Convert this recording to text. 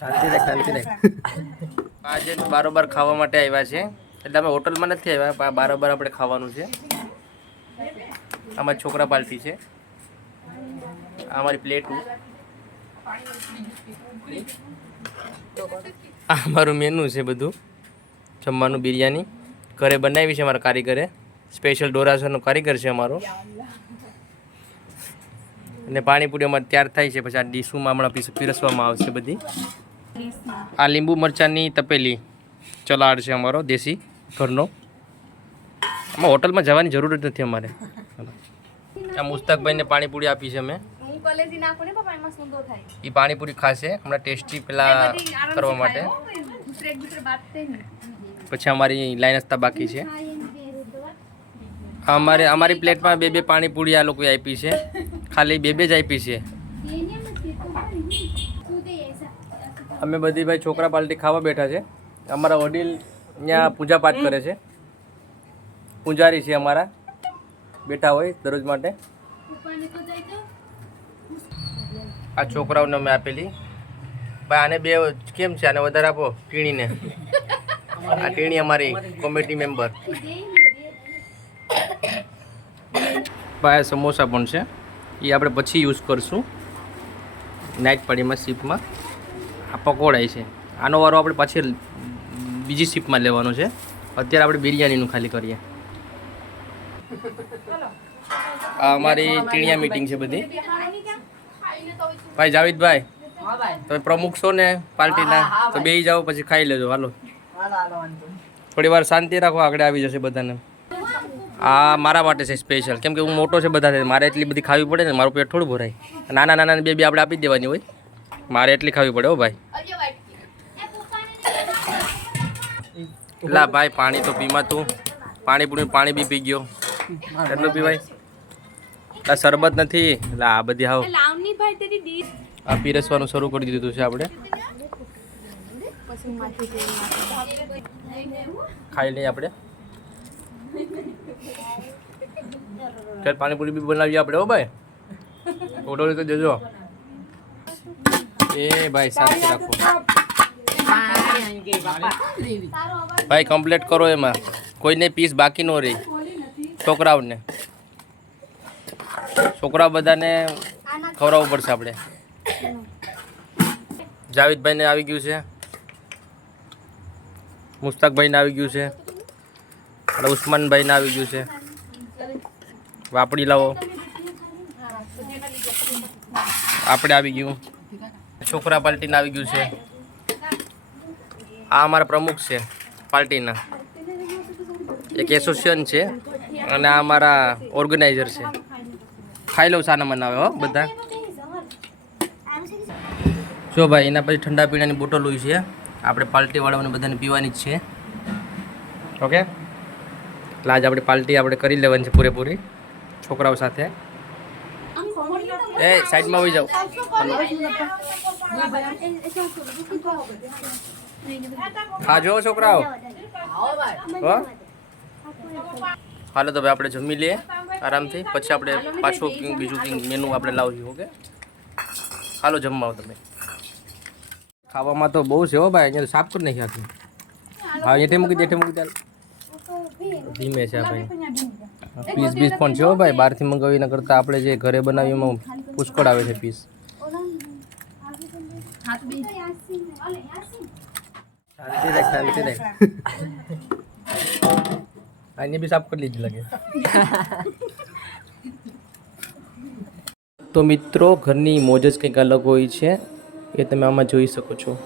શાંતિ રાખ આજે બારોબાર ખાવા માટે આવ્યા છે એટલે અમે હોટલમાં નથી આવ્યા બારોબાર આપણે ખાવાનું છે આમાં છોકરા પાર્ટી છે આ અમારી પ્લેટ આ અમારું મેનુ છે બધું જમવાનું બિરયાની ઘરે બનાવી છે અમારા કારીગરે સ્પેશિયલ ડોરાસરનો કારીગર છે અમારો અને પાણીપુરી અમારે તૈયાર થાય છે પછી આ ડીશમાં હમણાં પીરસવામાં આવશે બધી આ લીંબુ મરચાંની તપેલી ચલાડ છે અમારો દેશી ઘરનો આમાં હોટલમાં જવાની જરૂર જ નથી અમારે આ મુસ્તકભાઈને પાણીપુરી આપી છે અમે એ પાણીપુરી ખાશે હમણાં ટેસ્ટી પેલા કરવા માટે પછી અમારી લાઈન હસ્તા બાકી છે અમારી પ્લેટમાં બે પાણીપુરી આ લોકોએ આપી છે ખાલી બે જ આપી છે અમે બધી ભાઈ છોકરા પાર્ટી ખાવા બેઠા છે અમારા વડીલ ત્યાં પૂજા પાઠ કરે છે પૂજારી છે અમારા બેઠા હોય દરરોજ માટે આ છોકરાઓને અમે આપેલી ભાઈ આને બે કેમ છે આને વધારે આપો ટીણીને આ ટીણી અમારી કોમેડી મેમ્બર ભાઈ સમોસા પણ છે એ આપણે પછી યુઝ કરશું નાઇટ પાર્ટીમાં શિપમાં આ પકોડા છે આનો વારો આપણે પછી બીજી શિપમાં લેવાનો છે અત્યારે આપણે બિરયાનીનું ખાલી કરીએ આ અમારી ટીણિયા મીટિંગ છે બધી ભાઈ જાવેદભાઈ તમે પ્રમુખ છો ને પાર્ટીના તો બેસી જાઓ પછી ખાઈ લેજો હાલો થોડી વાર શાંતિ રાખો આગળ આવી જશે બધાને આ મારા માટે છે સ્પેશિયલ કેમ કે હું મોટો છે બધા મારે એટલી બધી ખાવી પડે ને મારું પેટ થોડું ભરાય નાના નાના બે આપણે આપી દેવાની હોય મારે એટલી ખાવી પડે હો ભાઈ લા ભાઈ પાણી તો પીમાં તું પાણી બી પી ગયો કેટલું પીવાય આ શરબત નથી લા આ બધી હાવ આ પીરસવાનું શરૂ કરી દીધું છે આપણે ખાઈ લઈએ આપણે ચાલ પાણીપુરી બી બનાવીએ આપણે હો ભાઈ ઓર્ડર તો જજો એ ભાઈ સાથે રાખો ભાઈ કમ્પ્લીટ કરો એમાં કોઈને પીસ બાકી ન રહી છોકરાઓ બધાને ખવડાવવું પડશે આપણે જાવેદભાઈને આવી ગયું છે મુસ્તકભાઈને આવી ગયું છે અને ઉસ્માનભાઈને આવી ગયું છે વાપડી લાવો આપણે આવી ગયું છોકરા પાર્ટીને આવી ગયું છે આ અમારા પ્રમુખ છે પાર્ટીના એક એસોસિએશન છે અને આ અમારા ઓર્ગેનાઇઝર છે ખાઈ લઉં સાના મનાવે હો બધા જો ભાઈ એના પછી ઠંડા પીણાની બોટલ હોય છે આપણે પાર્ટીવાળાઓને બધાને પીવાની જ છે ઓકે એટલે આજે આપણે પાર્ટી આપણે કરી લેવાની છે પૂરેપૂરી છોકરાઓ સાથે એ સાઈડમાં હોઈ જાઓ ખાજો છોકરાઓ હાલો તો ભાઈ આપણે જમી લઈએ આરામથી પછી આપણે પાછું બીજું મેનુ આપણે લાવશું ઓકે હાલો જમવા તમે ખાવામાં તો બહુ છે હો ભાઈ અહીંયા સાફ કરી નાખી આખી હા એઠે મૂકી ચાલ ધીમે છે ભાઈ પીસ પણ છે હો ભાઈ બહારથી મંગાવીને કરતાં આપણે જે ઘરે બનાવીએ એમાં પુષ્કળ આવે છે પીસ શાંતિ રાખ અહીંયા બી સાફ કરી લીધી લાગે તો મિત્રો ઘરની મોજ જ કંઈક અલગ હોય છે એ તમે આમાં જોઈ શકો છો